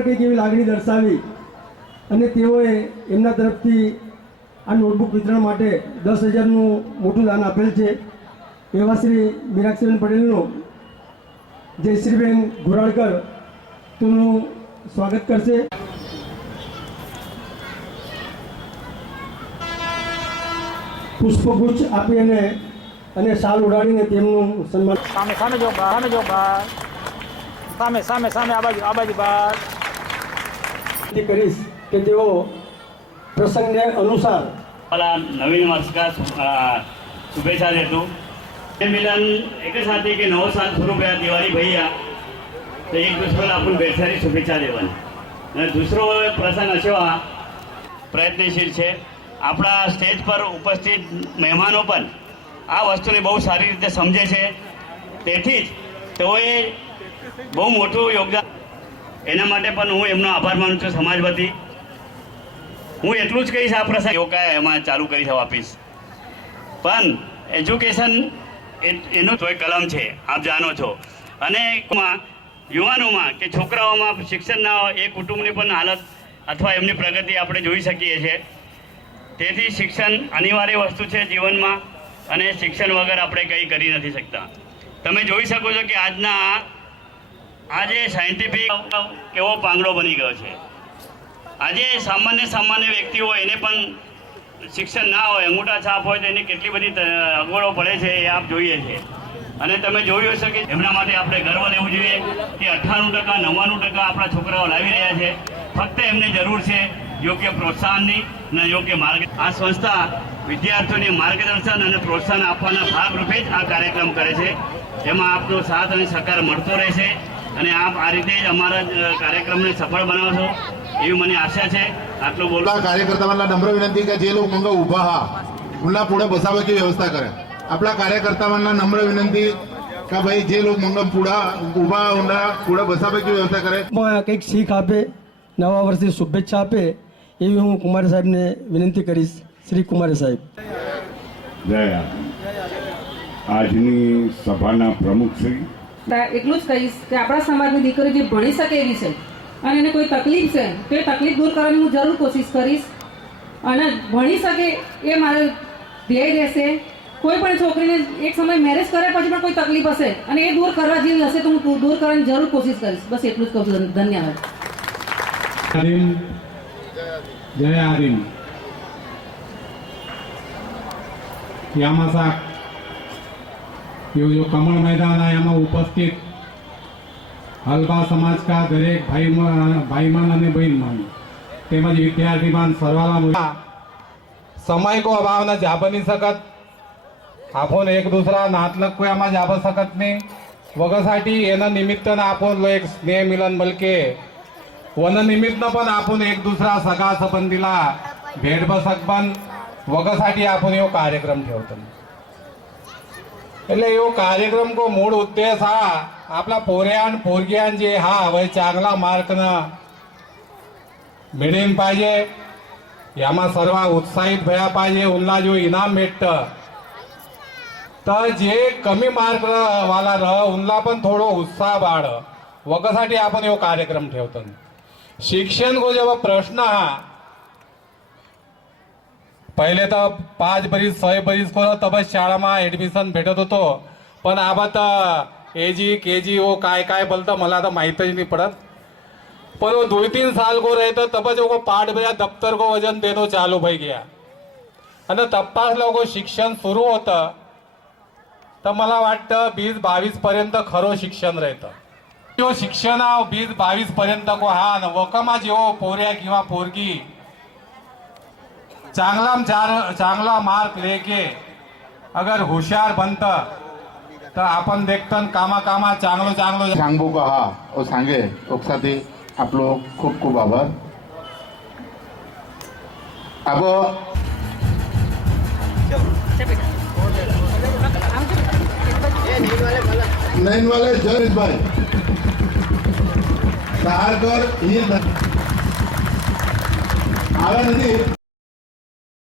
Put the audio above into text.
પર કંઈક એવી લાગણી દર્શાવી અને તેઓએ એમના તરફથી આ નોટબુક વિતરણ માટે 10,000નું મોટું દાન આપેલ છે। એવા શ્રી મીનાક્ષીબેન પટેલનું જયશ્રીબેન ઘોરાડકર તેમનું સ્વાગત કરશે। પુષ્પગુચ્છ આપી અને શાલ ઉડાડીને તેમનું સન્માન સામે આ બાજુ બાર કરીશ કે તેઓ પ્રસંગને અનુસાર નવીન વર્ષ का शुभेच्छा देता मिलन एक साथ कि 9 साल सुरू गया दिवाळी भैया तो एक दुसऱ्याला आपण बेसारी शुभेच्छा देवन दुसरो प्रसंग अशो प्रयत्नशील है। આપણા સ્ટેજ પર ઉપસ્થિત મહેમાનો પણ આ વસ્તુને બહુ સારી રીતે સમજે છે, તેથી જ તેઓએ બહુ મોટું યોગદાન એના માટે પણ હું એમનો આભાર માનું છું સમાજ વતી। હું એટલું જ કહીશ આ પ્રસંગ યોગા એમાં ચાલુ કરી આપીશ, પણ એજ્યુકેશન એનું તો કલમ છે આપ જાણો છો, અને યુવાનોમાં કે છોકરાઓમાં શિક્ષણ ના હોય એ કુટુંબની પણ હાલત અથવા એમની પ્રગતિ આપણે જોઈ શકીએ છીએ। તેથી શિક્ષણ અનિવાર્ય વસ્તુ છે જીવનમાં, અને શિક્ષણ વગર આપણે કંઈ કરી નથી શકતા। તમે જોઈ શકો છો કે આજે સાયન્ટિફિક કેવો પાંગડો બની ગયો છે। આજે સામાન્ય વ્યક્તિઓ એને પણ શિક્ષણ ના હોય, અંગૂઠા છાપ હોય તો એને કેટલી બધી અગવડો પડે છે એ આપ જોઈએ છે। અને તમે જોયું હશે કે એમના માટે આપણે ગર્વ લેવું જોઈએ કે 98% 99% આપણા છોકરાઓ લાવી રહ્યા છે। ફક્ત એમને જરૂર છે યોગ્ય પ્રોત્સાહનની અને યોગ્ય માર્ગ। આ સંસ્થા વિદ્યાર્થીઓને માર્ગદર્શન અને પ્રોત્સાહન આપવાના ભાગરૂપે જ આ કાર્યક્રમ કરે છે, જેમાં આપનો સાથ અને સહકાર મળતો રહેશે અને આપ આ રીતે જ અમારા કાર્યક્રમને સફળ બનાવશો એવી મને આશા છે। આટલું બોલવા कार्यकर्त्यांना नम्र विनंती का जे लोक मंग उभा हा उन्हा पुढे बसावयाची व्यवस्था करा। आपल्या कार्यकर्त्यांना नम्र विनंती का भाई जे लोक मंग पुढे उभा उन्हा पुढे बसावयाची व्यवस्था करे। કંઈક શીખ આપે, નવા વર્ષની શુભેચ્છા આપે એવી હું કુમાર સાહેબને વિનંતી કરીશ। શ્રી કુમાર સાહેબ જય આજની સભાના પ્રમુખ શ્રી એટલું જ કહીશ કે આપણા સમાજની દીકરી જે ભણી શકે એવી છે અને એને કોઈ તકલીફ છે તો એ તકલીફ દૂર કરવાની હું જરૂર કોશિશ કરીશ, અને ભણી શકે એ મારે ધ્યેય રહેશે। કોઈ પણ છોકરીને એક સમય મેરેજ કર્યા પછી પણ કોઈ તકલીફ હશે અને એ દૂર કરવા જેવી હશે તો હું દૂર કરવાની જરૂર કોશિશ કરીશ। બસ એટલું જ કહું છું। ધન્યવાદ। जय आदिम यामासा यो जो कमल मैदान है यहाँ उपस्थित हलबा समाज का दरेक भाईमान और बहनमान तेमज विद्यार्थीमान सर्वाला समय को अभाव न जाब नहीं सकत, आपण एक दूसरा नातलग कोई आम जाब सकत नहीं, वगसाठी एना निमित्तन आपण एक स्नेह मिलन बलके वन निमित्त पण आपण एक दुसरा सगळा संबंधीला भेट बसक पण वगसाठी आपण यो कार्यक्रम ठेवतो। એટલે यो कार्यक्रम को मूळ उद्देश हा आपला पोऱ्यान पोरग्यान जे हा वय चांगला मार्कन मिळेन पाहिजे, यामा सर्व उत्साहित भया पाहिजे, उनला जो इनाम भेटतं तर जे कमी मार्क वाला रह उनला पण थोडो उत्साह बाळ वगसाठी आपण यो कार्यक्रम ठेवतो। शिक्षण को जब प्रश्न हा पहले तो 5 बरीस 6 बरीस को तब शाळा में एडमिशन भेटत होतो, पण आबा तो एजी केजी वो काय बोलता मला तो माहित ही नहीं पड़त, पर वो 2-3 साल को रहे तो तब जो पाठ भैया दफ्तर को वजन देनो चालू भई गया आणि तपास लोगों शिक्षण सुरू होतं तर मला वाटतं 20-22 पर्यंत खरो शिक्षण रहतं। जो शिक्षण 20-22 पर्यंत को हा वकमा जेवो पोऱ्या किंवा पोरगी चांगला मार्क लेके अगर होशियार बनत तर आपण देखतन कामा चांगलो सांगू का हा ओ सांगे ओसाठी आपलो खूप खूप आभार। अब नैन वाले जयेश भाई सहारकर ही आवा नहीं।